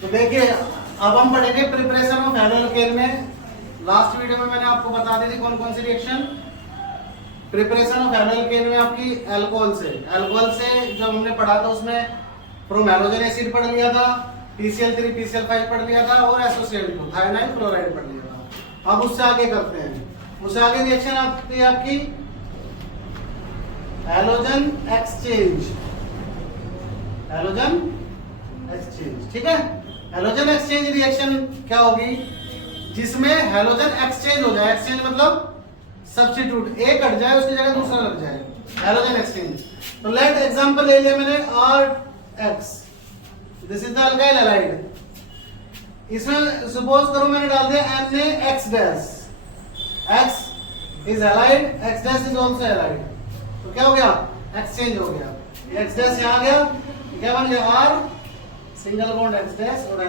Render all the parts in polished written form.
तो देखिए अब हम पढ़ेंगे प्रिपरेशन ऑफ हेलोकेन में। लास्ट वीडियो में मैंने आपको बता दी थी कौन कौन सी रिएक्शन प्रिपरेशन ऑफ हेलोकेन में आपकी अल्कोहल से जब हमने पढ़ा था उसमें फ्रॉम हैलोजन एसिड पढ़ लिया था, PCl3 PCl5 पढ़ लिया था और SOCl2 थायोनाइल क्लोराइड पढ़ लिया था। अब उससे आगे करते हैं, उससे आगे रिएक्शन आती है आपकी हैलोजन एक्सचेंज। हैलोजन एक्सचेंज, ठीक है। हैलोजन एक्सचेंज रिएक्शन क्या होगी? जिसमें हैलोजन एक्सचेंज हो जाए, एक्सचेंज मतलब सब्स्टिट्यूट, एक हट जाए उसकी जगह दूसरा लग जाए, हैलोजन एक्सचेंज। तो लेट एग्जांपल ले लिया मैंने RX, this is the alkyl halide. इसमें सपोज करो मैंने डाल दिया NaX dash, X is halide, X dash is also halide. तो क्या हो गया? एक्सचेंज हो गया। X डैश यहां गया, क्या बन गया? R single bond X dash और Na,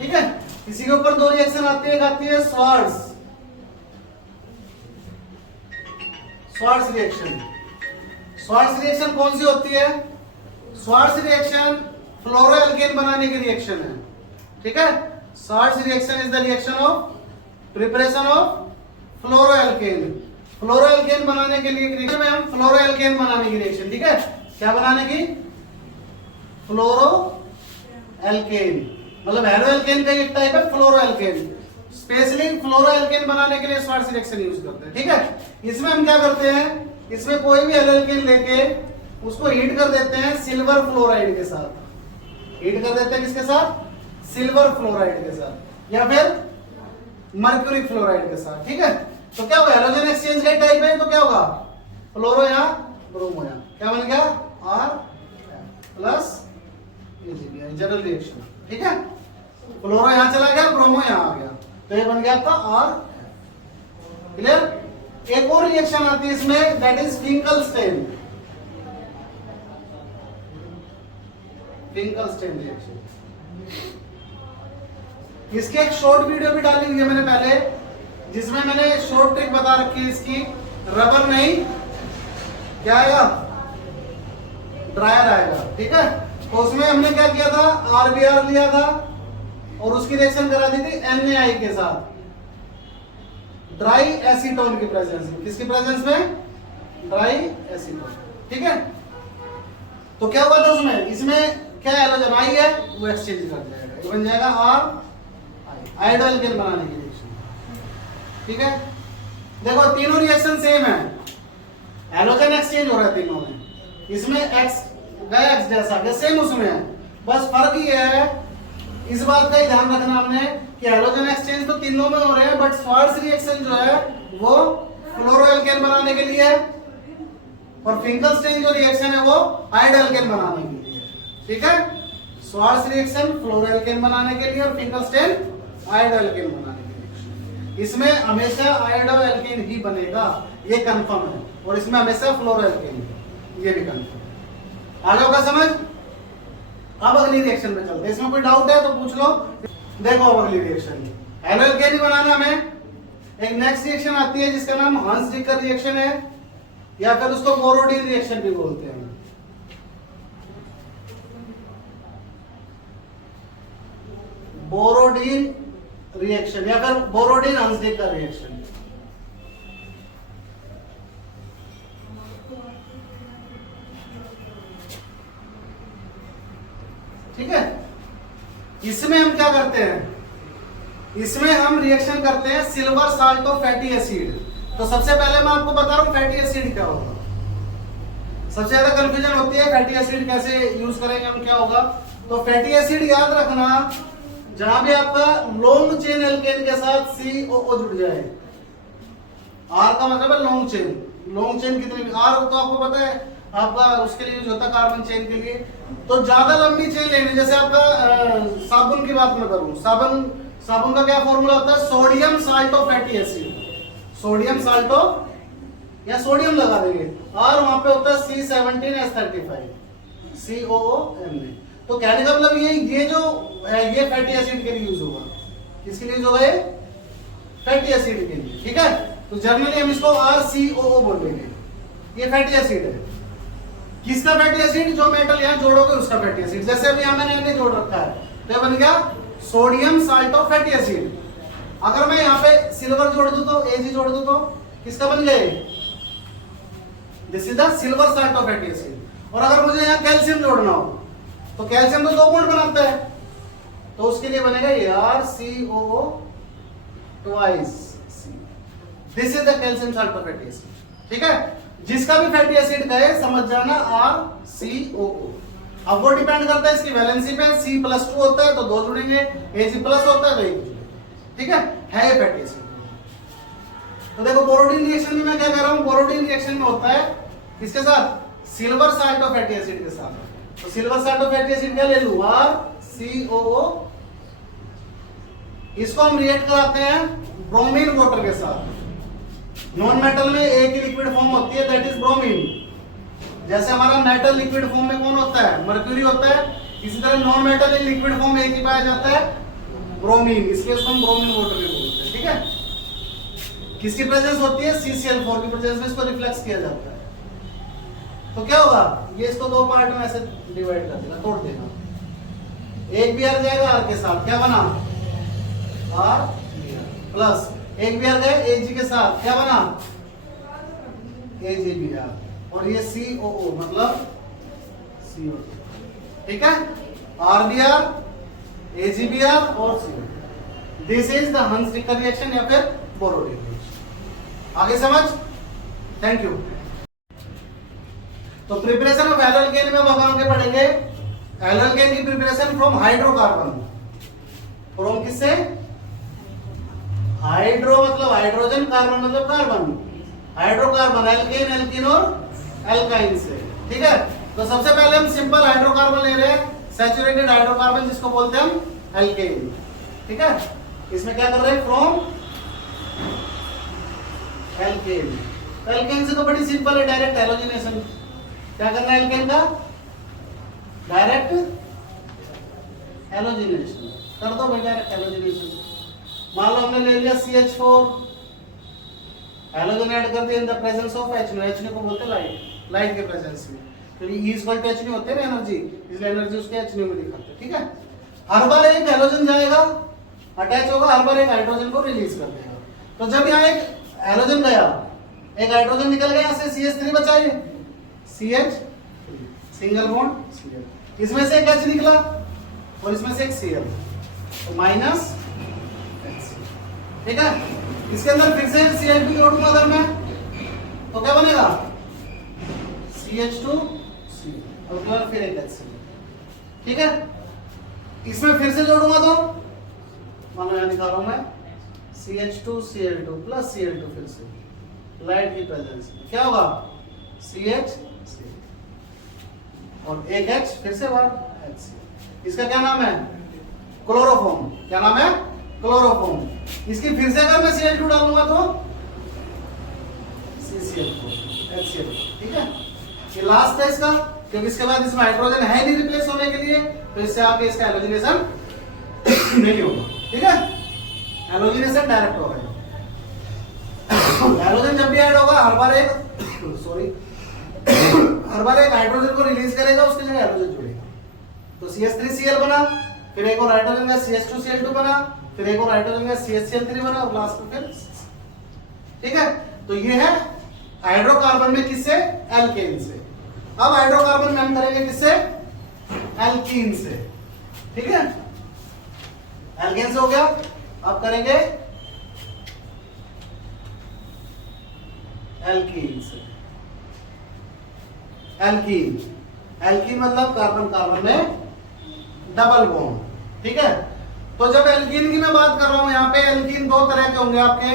ठीक है। इसी के ऊपर दो रिएक्शन आती है स्वार्ट्ज रिएक्शन। स्वार्ट्ज रिएक्शन कौन सी होती है? स्वार्ट्ज रिएक्शन फ्लोरोएल्केन बनाने की रिएक्शन है, ठीक है। Swarts reaction is the reaction of preparation of fluoroalkane. Fluoroalkane बनाने के लिए रिएक्शन में हम फ्लोरोएल्केन बनाने की रिएक्शन, ठीक है। क्या बनाने की? फ्लोरोएल्केन, मतलब हेलोएल्केन का एक टाइप है फ्लोरोएल्केन। स्पेशली फ्लोरोएल्केन बनाने के लिए स्वार्ट्ज रिएक्शन यूज करते हैं, ठीक है। इसमें हम क्या करते हैं, इसमें कोई भी हेलोएल्केन लेके उसको हीट कर देते हैं सिल्वर फ्लोराइड के साथ। हीट कर देते हैं किसके साथ? सिल्वर फ्लोराइड के साथ या फिर मर्क्यूरी फ्लोराइड के साथ, ठीक है। तो क्या होगा? हेलोजन एक्सचेंज का टाइप है, तो क्या होगा? फ्लोरो यहाँ, ब्रोमो यहाँ, क्या बन गया? R प्लस जनरल रिएक्शन, ठीक है। फ्लोरो यहां चला गया, ब्रोमो यहां आ गया, तो ये बन गया आपका R। क्लियर? एक और रिएक्शन आती है इसमें, दैट इज फिंकलस्टेन रिएक्शन। इसके एक शॉर्ट वीडियो भी डाली हुई है मैंने पहले, जिसमें मैंने शॉर्ट ट्रिक बता रखी है इसकी। रबर नहीं, क्या आएगा? ड्रायर आएगा, ठीक है। तो उसमें हमने क्या किया था? RBr लिया था और उसकी रिएक्शन करा दी थी NaI के साथ, ड्राई एसीटोन की प्रेजेंस में। किसकी प्रेजेंस में? ड्राई एसीटोन, ठीक है। तो क्या हुआ था उसमें? इसमें क्या हैलोजन I है, वो एक्सचेंज कर जाएगा, ये बन जाएगा R आयोडाइल्केन बनाने की रिएक्शन, ठीक है। देखो तीनों रिएक्शन सेम है, हैलोजन एक्सचेंज हो रहा है तीनों में। इसमें X गया, X जैसा गया, सेम उसमें है, बस फर्क ये है, इस बात का ही ध्यान रखना हमने कि हैलोजन एक्सचेंज तो तीनों में हो रहे हैं, बट स्वार्ट्ज रिएक्शन जो है वो फ्लोरोएल्केन बनाने के लिए है और फिंकलस्टेन जो रिएक्शन है वो आयोडाइल्केन बनाने के लिए, ठीक है। स्वार्ट्ज रिएक्शन फ्लोरोएल्केन बनाने के लिए और फिंकलस्टेन आयोडाइल्केन बनाने के लिए। इसमें हमेशा आयोडाइल्केन ही बनेगा, ये कंफर्म है, और इसमें हमेशा फ्लोरोएल्केन, ये भी कंफर्म। आगे होगा समझ? अब अगली रिएक्शन में चलते हैं, इसमें कोई डाउट है तो पूछ लो। देखो अब अगली रिएक्शन, हेलोएल्केन ही बनाना हमें। एक नेक्स्ट रिएक्शन आती है जिसका नाम हंस-डिकर रिएक्शन है, या फिर उसको बोरोडीन रिएक्शन भी बोलते हैं। बोरोडीन रिएक्शन या फिर बोरोडीन हंस-डिकर रिएक्शन, ठीक है। इसमें हम क्या करते हैं? इसमें हम रिएक्शन करते हैं silver salt of fatty acid. तो सबसे पहले मैं आपको बता रहा हूं फैटी एसिड क्या होगा। सबसे ज्यादा कंफ्यूजन होती है फैटी एसिड कैसे यूज करेंगे हम, क्या होगा। तो फैटी एसिड याद रखना, जहां भी आपका लॉन्ग चेन एल्केन के साथ COO जुड़ जाए। R का मतलब है लॉन्ग चेन। लॉन्ग चेन कितनी भी, R तो आपको पता है आपका उसके लिए यूज होता है कार्बन चेन के लिए। तो ज्यादा लंबी चेन लेनी, जैसे आपका साबुन की बात मैं करूं, साबुन का क्या फॉर्मूला होता है? Sodium Salto fatty acid, sodium Salto या सोडियम लगा देंगे, और वहां पे होता है C17H35 COONA। तो कहने का मतलब ये जो है ये फैटी एसिड के लिए यूज होगा। किसके लिए यूज होगा? ये फैटी एसिड के लिए, ठीक है। तो जर्नली हम इसको RCOO बोलेंगे, ये फैटी एसिड है। किसका फैटी एसिड? जो मेटल यहाँ जोड़ोगे उसका फैटी एसिड। जैसे अभी यहाँ मैंने नहीं जोड़ रखा है तो ये बन गया sodium salt of fatty acid. अगर मैं यहाँ पे सिल्वर जोड़ दूं तो Ag जोड़ दूं तो किसका बन गए? This is the silver salt of fatty acid. और अगर मुझे यहाँ कैल्शियम जोड़ना हो तो कैल्शियम तो 2 बॉन्ड बनाता है, तो उसके लिए बनेगा RCOO twice C। This is the calcium salt of fatty acid. ठीक है, जिसका भी फैटी एसिड कहे समझ जाना RCOO। अब वो डिपेंड करता है इसकी वैलेंसी पे। C+2 होता है तो 2 जुड़ेंगे, Ag+ होता है तो 1 जुड़ेंगे। ठीक है ये फैटी एसिड। तो देखो बोरोडिन रिएक्शन में मैं क्या कर रहा हूं, बोरोडिन रिएक्शन में होता है किसके साथ? Silver salt of fatty acid के साथ। तो silver salt of fatty acid क्या ले लूं? RCOO। इसको हम रिएक्ट कराते हैं ब्रोमीन वाटर के साथ। नॉन मेटल में एक ही लिक्विड फॉर्म होती है, दैट इज ब्रोमीन। जैसे हमारा मेटल लिक्विड फॉर्म में कौन होता है? मर्क्यूरी होता है। इसी तरह non metal in liquid form में एक ही पाया जाता है, ब्रोमीन। इसलिए इसको हम ब्रोमीन वाटर भी बोलते हैं। ठीक है, किसकी प्रेजेंस होती है? CCl4 की प्रेजेंस में इसको रिफ्लेक्स किया जाता है। तो क्या होगा? ये इसको 2 पार्ट में ऐसे डिवाइड कर देगा, तोड़ देगा। एक भी आ जाएगा R के साथ, क्या बना? R प्लस एक भी आ गया Ag के साथ, क्या बना? AgBr। और ये COO मतलब CO। ठीक है, RBr, AgBr और CO। This is the Hunsdiecker reaction या फिर बोरोडिन रिएक्शन। आगे समझ? Thank you. तो प्रिपरेशन ऑफ एल्केन में अब आगे पढ़ेंगे एल्केन की प्रिपरेशन फ्रॉम हाइड्रोकार्बन। फ्रॉम किससे? हाइड्रो मतलब हाइड्रोजन, कार्बन मतलब कार्बन। हाइड्रोकार्बन एल्केन, एल्कीन और एल्काइन से। ठीक है, तो सबसे पहले हम सिंपल हाइड्रोकार्बन ले रहे हैं, सैचुरेटेड हाइड्रोकार्बन जिसको बोलते हैं हम एल्केन। ठीक है, इसमें क्या कर रहे हैं? From alkene. एल्केन से तो बड़ी सिंपल है, डायरेक्ट हैलोजिनेशन। क्या करना है एल्केन का? डायरेक्ट हैलोजिनेशन कर दो भाई, डायरेक्ट हैलोजिनेशन। मान लो हमने ले लिया CH4, हैलोजन ऐड कर दिया in the presence of HNO। HNO को बोलते हैं लाइट, लाइट के प्रेजेंस में, क्योंकि E इक्वल टू HNO होते हैं ना एनर्जी, इसलिए एनर्जी उसके HNO में दिखाते हैं। ठीक है, हर बार एक हैलोजन जाएगा, अटैच होगा, हर बार एक हाइड्रोजन को रिलीज कर देगा। तो जब यहाँ एक हैलोजन गया, एक हाइड्रोजन निकल गया, यहाँ से CH3 बचाइए, CH सिंगल बॉन्ड Cl। इसमें से एक H निकला और इसमें से एक Cl, तो माइनस H। ठीक है, इसके अंदर फिर से CH2 जोड़ूंगा अगर मैं, तो क्या बनेगा? CH2C और फिर एक H। ठीक है, इसमें फिर से जोड़ूंगा तो मानो यहां दिखा रहा हूं मैं CH2Cl2 प्लस Cl2, फिर से लाइट की प्रेजेंस में क्या होगा? CH और एक H फिर से बार HCl। इसका क्या नाम है? क्लोरोफॉर्म। क्या नाम है? क्लोरोफॉर्म। इसकी फिर से अगर मैं CH2 डालूंगा तो CCl4 HCl। ठीक है, ये लास्ट है इसका, क्योंकि इसके बाद इसमें हाइड्रोजन है नहीं रिप्लेस होने के लिए, तो इससे आगे इसका हैलोजिनेशन नहीं होगा। ठीक है, हैलोजिनेशन डायरेक्ट होगा। हैलोजन जब भी ऐड होगा हर बार एक हर बार एक हाइड्रोजन को रिलीज करेगा, उसके जगह हाइड्रोजन जुड़ेगा। तो CH3Cl बना, फिर एक और हाइड्रोजन का CH2Cl2 बना, फिर एक और हाइड्रोजन का CHCl3 बना और लास्ट में फिर। ठीक है, तो ये है हाइड्रोकार्बन में किससे? एल्केन से। अब हाइड्रोकार्बन में हम करेंगे किससे? एल्कीन से। ठीक है, एल्केन से हो गया, अब करेंगे एल्कीन से। एल्कीन, एल्कीन मतलब कार्बन कार्बन में डबल बॉन्ड। ठीक है, तो जब एल्कीन की मैं बात कर रहा हूं, यहाँ पे एल्कीन 2 तरह के होंगे आपके,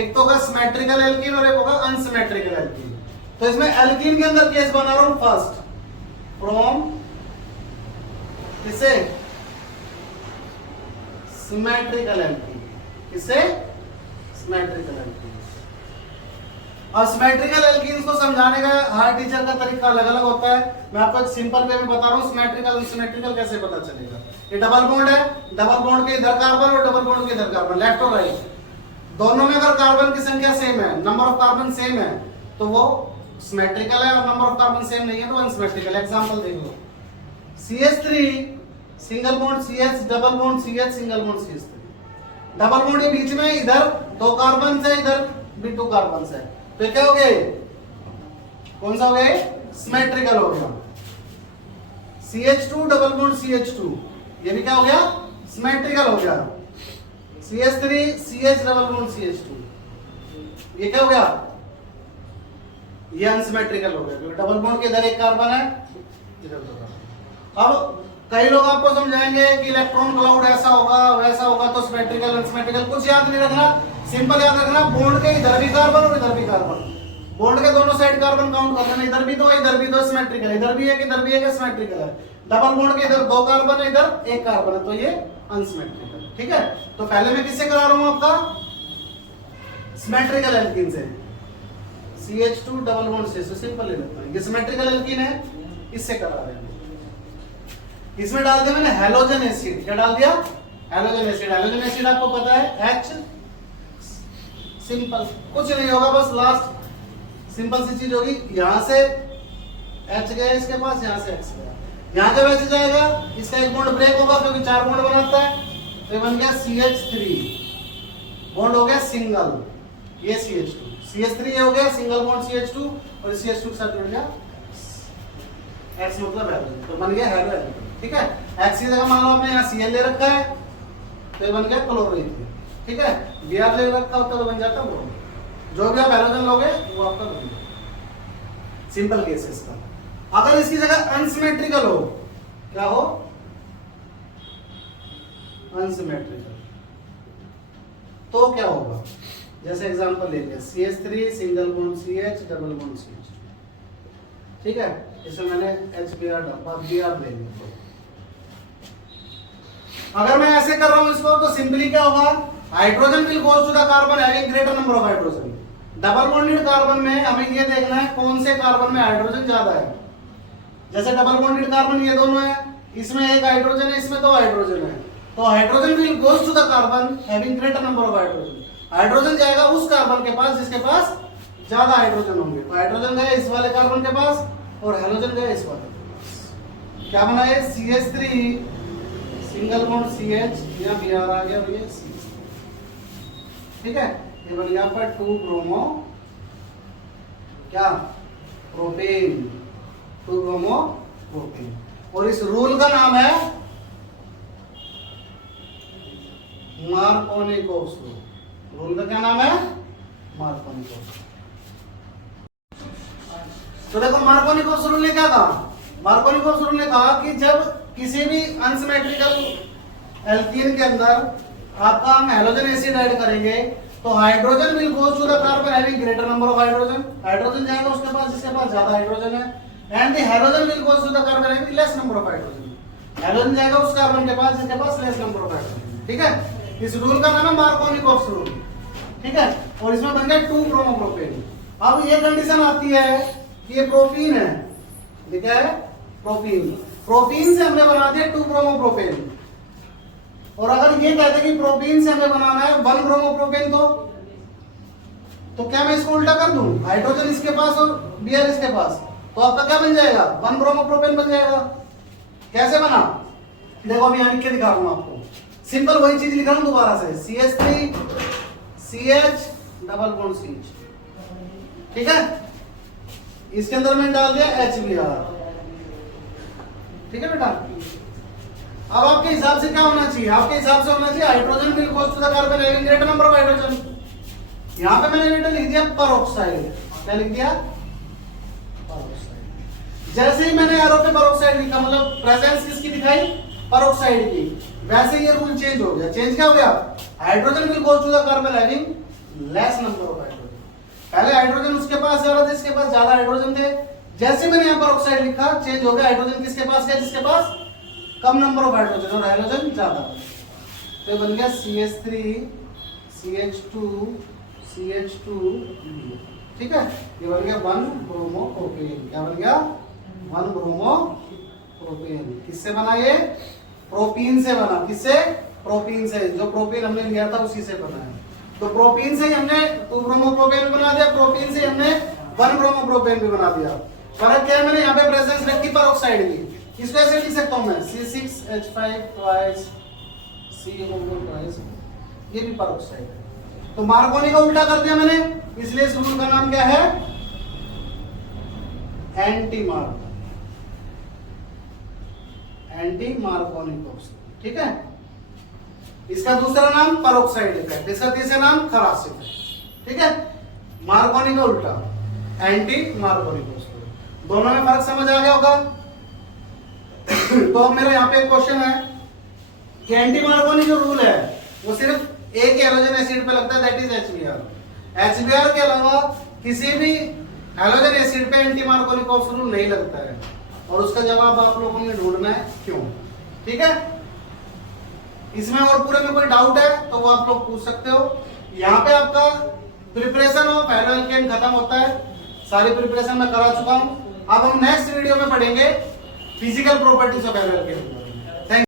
एक तो होगा सिमेट्रिकल एल्कीन और एक होगा अनसिमेट्रिकल एल्कीन। तो इसमें एल्कीन के अंदर केस बना रहा हूं फर्स्ट फ्रॉम किसे? Symmetrical alkene. किसे? Symmetrical alkene. और सिमेट्रिकल एल्कीन्स को समझाने का हर टीचर का तरीका अलग अलग होता है। मैं आपको एक सिंपल वे में बता रहा हूँ सिमेट्रिकल अनसिमेट्रिकल कैसे पता चलेगा। ये डबल बॉन्ड है, डबल बॉन्ड के इधर कार्बन और डबल बॉन्ड के इधर कार्बन, लेफ्ट और राइट, दोनों में अगर कार्बन की संख्या सेम है, नंबर ऑफ कार्बन सेम है, तो वो सिमेट्रिकल है और नंबर ऑफ कार्बन सेम नहीं है तो अनसिमेट्रिकल। एग्जांपल देख लो, CH3 single bond CH, double bond CH, single bond CH3। Double bond के बीच में इधर 2 कार्बन है, इधर भी 2 कार्बन है, तो क्या हो गया ये? कौन सा हो गया? सिमेट्रिकल हो गया। CH2 डबल बॉन्ड CH2, ये भी क्या हो गया? सिमेट्रिकल हो गया। CH3 CH double bond CH2, ये क्या हो गया? ये अनसिमेट्रिकल हो गया क्योंकि डबल बॉन्ड के इधर 1 कार्बन है, इधर 2 कार्बन। अब कई लोग आपको समझाएंगे कि इलेक्ट्रॉन क्लाउड ऐसा होगा वैसा होगा, तो सिमेट्रिकल अनसिमेट्रिकल कुछ याद नहीं रखना, सिंपल याद रखना, बॉन्ड के इधर भी कार्बन और इधर भी कार्बन, बॉन्ड के दोनों साइड कार्बन काउंट कर लेना, इधर भी 2 इधर भी 2, सिमेट्रिकल। इधर भी 1 इधर भी 1 सिमेट्रिकल है। डबल बॉन्ड के इधर 2 कार्बन है, इधर 1 कार्बन है, तो ये अनसिमेट्रिकल। ठीक है, तो पहले मैं किससे करा रहा हूं? आपका सिमेट्रिकल एल्कीन से, CH2 डबल बॉन्ड से, सिंपल ले लेते हैं, ये सिमेट्रिकल एल्कीन है, इससे करा रहे हैं। इसमें डाल दिया मैंने हैलोजन एसिड। क्या डाल दिया? Halogen acid. हैलोजन एसिड आपको पता है H, सिंपल, कुछ नहीं होगा, बस लास्ट सिंपल सी चीज होगी, यहां से H गया इसके पास, यहां से X गया, यहां से वैसे जाएगा, इसका एक बॉन्ड ब्रेक होगा क्योंकि 4 बॉन्ड बनाता है, तो ये बन गया CH3, बॉन्ड हो गया सिंगल, ये CH3 ये हो गया सिंगल बॉन्ड CH2 और CH2 के साथ जुड़ गया X, मतलब हैलोजन, तो बन गया हैलो। ठीक है, X की जगह मान लो आपने यहाँ Cl ले रखा है, तो ये बन गया क्लोरीन। ठीक है, Br ले रखा होता तो बन जाता ब्रोमीन। जो भी आप हैलोजन लोगे वो आपका ब्रोमीन। सिंपल केस है इसका। अगर इसकी जगह अनसिमेट्रिकल हो, क्या हो? अनसिमेट्रिकल, तो क्या होगा? जैसे एग्जांपल ले लिया, CH3 single bond CH double bond CH। ठीक है, इसमें मैंने HBr Br ले लिया। अगर मैं ऐसे कर रहा हूं इसको, तो सिंपली क्या होगा? Hydrogen will goes to the carbon having greater number of hydrogen. Double bonded carbon में हमें ये देखना है कौन से कार्बन में हाइड्रोजन ज्यादा है। जैसे डबल बॉन्डेड कार्बन ये दोनों है, इसमें 1 हाइड्रोजन है, इसमें 2 हाइड्रोजन है, तो hydrogen will goes to the carbon having greater number of hydrogen. Hydrogen जाएगा उस कार्बन के पास जिसके पास ज्यादा हाइड्रोजन होंगे, तो हाइड्रोजन गया इस वाले कार्बन के पास और हेलोजन गया इस वाले के पास। क्या बना है? CH3 सिंगल बॉन्ड CH, यहाँ Br आ गया और ये CH। ठीक है, ये बन गया आपका 2 ब्रोमो क्या? Propane, 2 bromo propane. और इस रूल का नाम है मार्कोनिकोव्स रूल। रूल का क्या नाम है? मार्कोनिकोव्स। तो देखो मार्कोनिकोव्स रूल ने क्या कहा? मार्कोनिकोव्स रूल ने कहा कि जब किसी भी अनसिमेट्रिकल एल्कीन के अंदर आपका हम हैलोजन एसिड ऐड करेंगे, तो hydrogen will go to the carbon having greater number of hydrogen. Hydrogen जाएगा उसके पास जिसके पास ज्यादा हाइड्रोजन है, and the halogen will go to the carbon having less number of hydrogen. Halogen जाएगा उस कार्बन के पास जिसके पास लेस नंबर ऑफ हाइड्रोजन। ठीक है, इस रूल का नाम है मार्कोनिकोव्स रूल। ठीक है, और इसमें बन गया 2 ब्रोमोप्रोपेन। अब ये कंडीशन आती है कि ये प्रोपीन है, ये क्या है? प्रोपीन। प्रोपीन से हमने बना दिया 2 ब्रोमोप्रोपेन, और अगर ये कहते कि प्रोपीन से हमें बनाना है 1 ब्रोमोप्रोपेन, तो क्या मैं इसको उल्टा कर दूं? हाइड्रोजन इसके पास और Br इसके पास, तो आपका क्या बन जाएगा? 1 ब्रोमोप्रोपेन बन जाएगा। कैसे बना? देखो अभी यहां लिख के दिखा रहा हूं आपको, सिंपल वही चीज लिख रहा हूं दोबारा से, CH3 CH double bond CH। ठीक है, इसके अंदर मैंने डाल दिया HBr। ठीक है बेटा, अब आपके हिसाब से क्या होना चाहिए? आपके हिसाब से होना चाहिए hydrogen will goes to the carbon having greater number of hydrogen. यहां पे मैंने बेटा लिख दिया पेरोक्साइड। क्या लिख दिया? पेरोक्साइड। जैसे ही मैंने एरो पे पेरोक्साइड लिखा, मतलब प्रेजेंस किसकी दिखाई? पेरोक्साइड की, वैसे ये रूल चेंज हो गया। चेंज क्या हो गया? Hydrogen will goes to the carbon having less number of hydrogen. पहले हाइड्रोजन उसके पास ज्यादा थे, इसके पास ज्यादा हाइड्रोजन थे। जैसे मैंने यहाँ पेरोक्साइड लिखा, चेंज हो गया, हाइड्रोजन किसके पास गया? जिसके पास कम नंबर ऑफ हाइड्रोजन और हाइड्रोजन ज्यादा। तो बन गया CH3 CH2 CH2। ठीक है, ये बन गया 1 ब्रोमोप्रोपेन। क्या बन गया? 1 ब्रोमोप्रोपेन। किससे बना ये? प्रोपीन से बना। किससे? प्रोपीन से। जो प्रोपीन हमने लिया था उसी से बना है। तो प्रोपीन से ही हमने 2 ब्रोमोप्रोपेन बना दिया, प्रोपीन से हमने 1 ब्रोमो प्रोपेन भी बना दिया। फर्क क्या है, मैंने यहाँ पे प्रेजेंस रखी पेरोक्साइड की, इसको ऐसे लिख सकता हूँ मैं C6H5 ट्वाइस COO ट्वाइस, ये भी पेरोक्साइड है। तो मार्कोनी का उल्टा कर दिया मैंने, इसलिए इस रूल का नाम क्या है, एंटी मार्कोनी टॉक्सिन, ठीक है। इसका दूसरा नाम पेरोक्साइड इफेक्ट, इसका तीसरा नाम खरास इफेक्ट, ठीक है। मार्कोनी का उल्टा एंटी मार्कोनी टॉक्सिन, दोनों में फर्क समझ आ गया होगा। तो अब मेरा यहाँ पे एक क्वेश्चन है कि एंटी मार्कोनी जो रूल है वो सिर्फ एक हैलोजन एसिड पे लगता है, दैट इज HBr। HBr के अलावा किसी भी हैलोजन एसिड पे एंटी मार्कोनी टॉक्सिन रूल नहीं लगता है, और उसका जवाब आप लोगों ने ढूंढना है क्यों, ठीक है। इसमें और पूरे में कोई डाउट है तो वो आप लोग पूछ सकते हो। यहाँ पे आपका प्रिपरेशन ऑफ हैलोएल्केन खत्म होता है, सारी प्रिपरेशन मैं करा चुका हूँ। अब हम नेक्स्ट वीडियो में पढ़ेंगे फिजिकल प्रॉपर्टीज ऑफ हैलोएल्केन।